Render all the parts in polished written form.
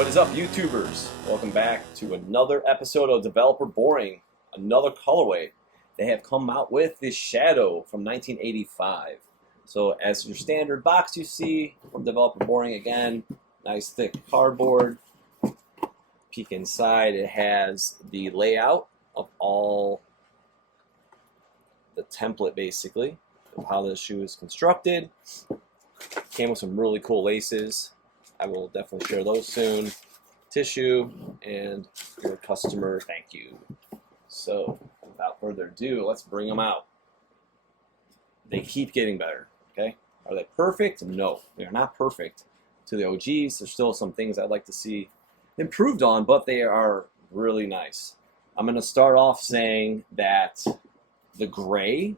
What is up, YouTubers? Welcome back to another episode of Developer Boring, another colorway. They have come out with this Shadow from 1985. So as your standard box you see from Developer Boring, again, nice thick cardboard. Peek inside, it has the layout of all the template basically of how the shoe is constructed. Came with some really cool laces. I will definitely share those soon. Tissue and your customer thank you. So without further ado, let's bring them out. They keep getting better, okay? Are they perfect? No, they are not perfect. To the OGs, there's still some things I'd like to see improved on, but they are really nice. I'm gonna start off saying that the gray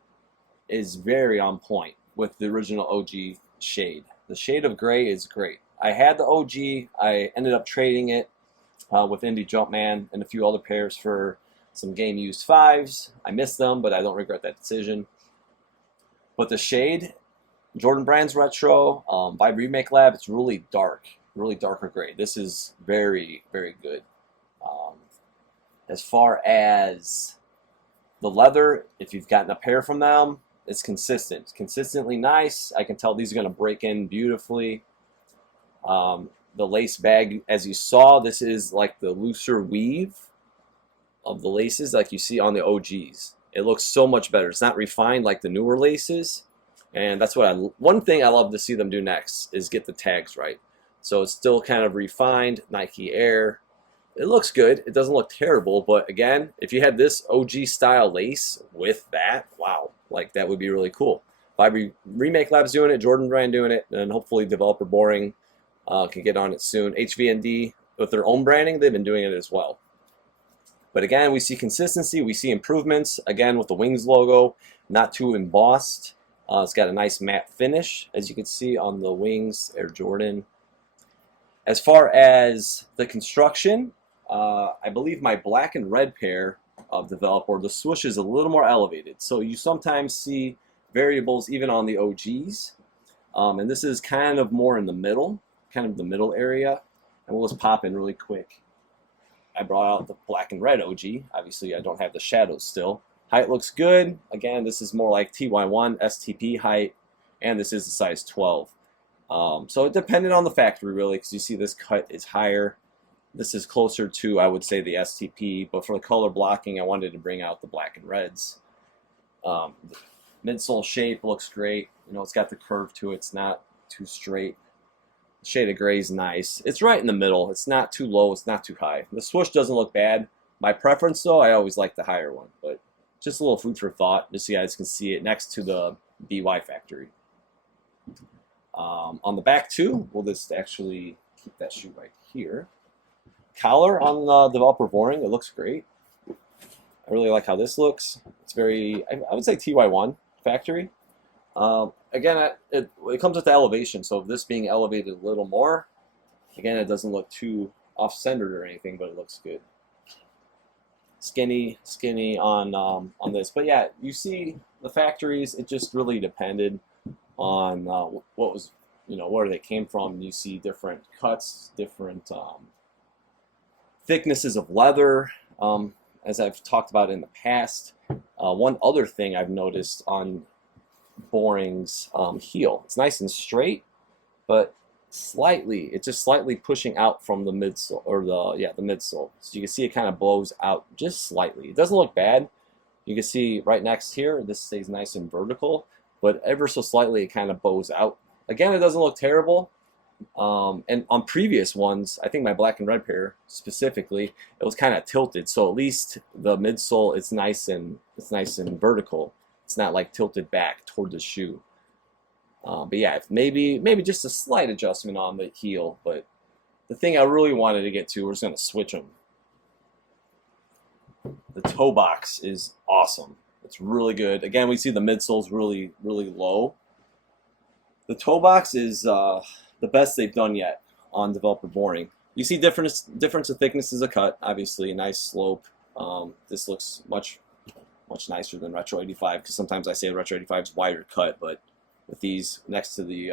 is very on point with the original OG shade. The shade of gray is great. I had the OG. I ended up trading it with Indie Jumpman and a few other pairs for some game used 5s. I missed them, but I don't regret that decision. But the shade, Jordan Brand's Retro by Remake Lab, it's really dark, really darker gray. This is very, very good. As far as the leather, if you've gotten a pair from them, it's consistent. It's consistently nice. I can tell these are going to break in beautifully. The lace bag, as you saw, this is like the looser weave of the laces like you see on the OGs. It looks so much better. It's not refined like the newer laces, and that's what one thing I love to see them do next is get the tags right. So it's still kind of refined, Nike Air. It looks good. It doesn't look terrible, but again, if you had this OG style lace with that, wow, like that would be really cool. Remake Lab's doing it, Jordan Brand doing it, and hopefully Developer Boring can get on it soon. HVND, with their own branding, they've been doing it as well. But again, we see consistency, we see improvements. Again, with the Wings logo, not too embossed. It's got a nice matte finish, as you can see on the Wings Air Jordan. As far as the construction, I believe my black and red pair of Developer, the swoosh is a little more elevated. So you sometimes see variables even on the OGs. And this is kind of more in the middle, kind of the middle area. And we'll just pop in really quick. I brought out the black and red OG. Obviously, I don't have the shadows still. Height looks good. Again, this is more like TY1 STP height, and this is a size 12. So it depended on the factory, really, because you see this cut is higher. This is closer to, I would say, the STP, but for the color blocking, I wanted to bring out the black and reds. The midsole shape looks great. You know, it's got the curve to it. It's not too straight. The shade of gray is nice. It's right in the middle. It's not too low. It's not too high. The swoosh doesn't look bad. My preference, though, I always like the higher one, but just a little food for thought, just so you guys can see it next to the BY factory. On the back, too, we'll just actually keep that shoe right here. Collar on Developer Boring, it looks great. I really like how this looks. It's very, I would say TY1 factory. Again, it comes with the elevation, so this being elevated a little more, again, it doesn't look too off-centered or anything, but it looks good. Skinny on this, but yeah, you see the factories. It just really depended on what was, you know, where they came from. You see different cuts, different thicknesses of leather, as I've talked about in the past. One other thing I've noticed on Boring's heel, it's nice and straight, but it's just slightly pushing out from the midsole, or the midsole. So you can see it kind of blows out just slightly. It doesn't look bad. You can see right next here, this stays nice and vertical, but ever so slightly it kind of bows out. Again, it doesn't look terrible. And on previous ones, I think my black and red pair specifically, it was kind of tilted. So at least the midsole, it's nice and vertical. It's not like tilted back toward the shoe. But yeah, maybe just a slight adjustment on the heel. But the thing I really wanted to get to, we're just going to switch them. The toe box is awesome. It's really good. Again, we see the midsole's really, really low. The toe box is the best they've done yet on Developer Boring. You see difference of thicknesses of cut, obviously, a nice slope. This looks much nicer than Retro 85, because sometimes I say Retro 85 is wider cut, but with these next to the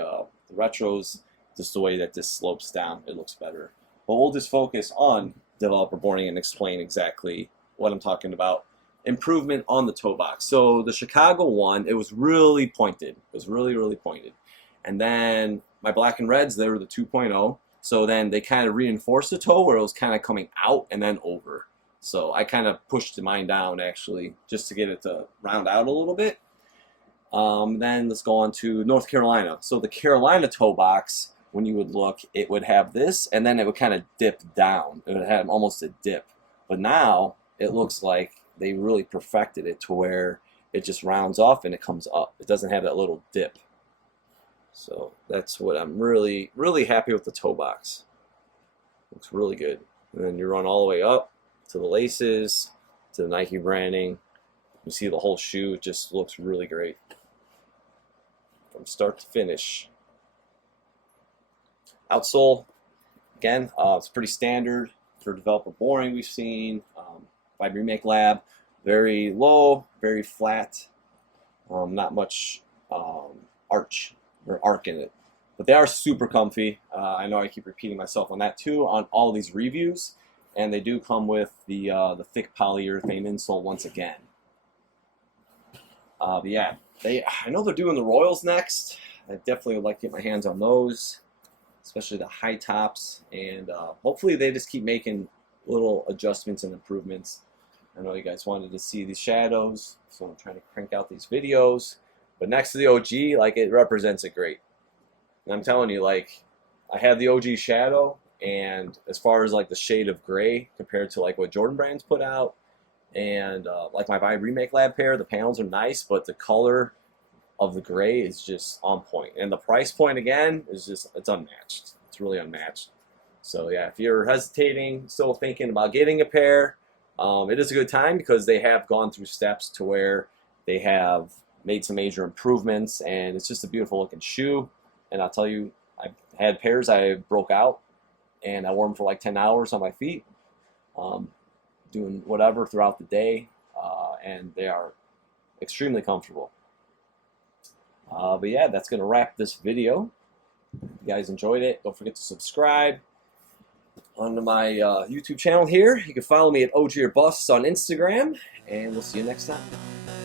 Retros, just the way that this slopes down, it looks better. but we'll just focus on developer boring and explain exactly what I'm talking about. Improvement on the toe box. So the Chicago one, it was really pointed. It was really, really pointed. And then my black and reds, they were the 2.0. So then they kind of reinforced the toe where it was kind of coming out and then over. So I kind of pushed mine down actually just to get it to round out a little bit. Then let's go on to North Carolina. So the Carolina toe box, when you would look, it would have this and then it would kind of dip down. It would have almost a dip. But now it looks like they really perfected it to where it just rounds off and it comes up. It doesn't have that little dip. So that's what I'm really, really happy with the toe box. Looks really good. And then you run all the way up to the laces, to the Nike branding. You see the whole shoe, it just looks really great from start to finish. Outsole, again, it's pretty standard for developer boring. We've seen by Remake Lab, very low, very flat, not much arch or arc in it, but they are super comfy. I know I keep repeating myself on that too on all these reviews, and they do come with the thick polyurethane insole once again. But yeah, I know they're doing the Royals next. I definitely would like to get my hands on those, especially the high tops, and hopefully they just keep making little adjustments and improvements. I know you guys wanted to see these shadows, so I'm trying to crank out these videos. But next to the OG, like, it represents it great. And I'm telling you, like, I have the OG shadow, and as far as like the shade of gray compared to like what Jordan Brand's put out, and like my Vibe Remake Lab pair, the panels are nice, but the color of the gray is just on point. And the price point again is just, it's unmatched. It's really unmatched. So yeah, if you're hesitating, still thinking about getting a pair, it is a good time because they have gone through steps to where they have made some major improvements, and it's just a beautiful looking shoe. And I'll tell you, I've had pairs I broke out and I wore them for like 10 hours on my feet, doing whatever throughout the day, and they are extremely comfortable. But yeah, that's going to wrap this video. If you guys enjoyed it, don't forget to subscribe onto my YouTube channel here. You can follow me at OG or Busts on Instagram, and we'll see you next time.